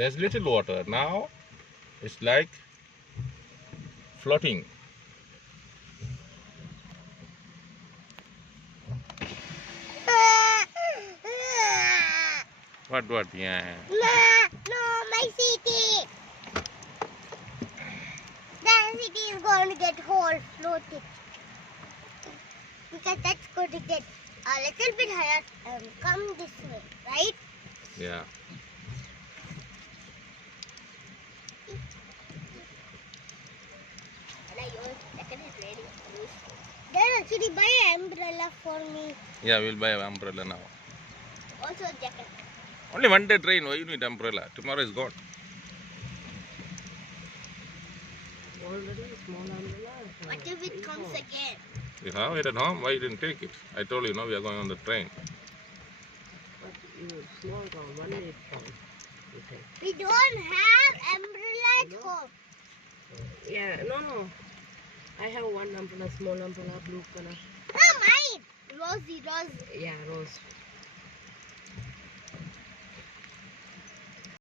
There's little water. Now it's like floating. What? Yeah. No, my city. The city is going to get whole floated. Because that's going to get a little bit higher and come this way, right? Yeah. Then actually buy an umbrella for me. Yeah, we'll buy an umbrella now. Also a jacket. Only one day train. Why you need umbrella? Tomorrow is gone. Already small umbrella. What if it comes again? You have it at home. Why you didn't take it? I told you, no, we are going on the train. But you small one is fine. You take. We don't have umbrella at home. Yeah, no. I have one umbrella, small umbrella, blue color. Oh, mine. Rosy. Yeah, rose.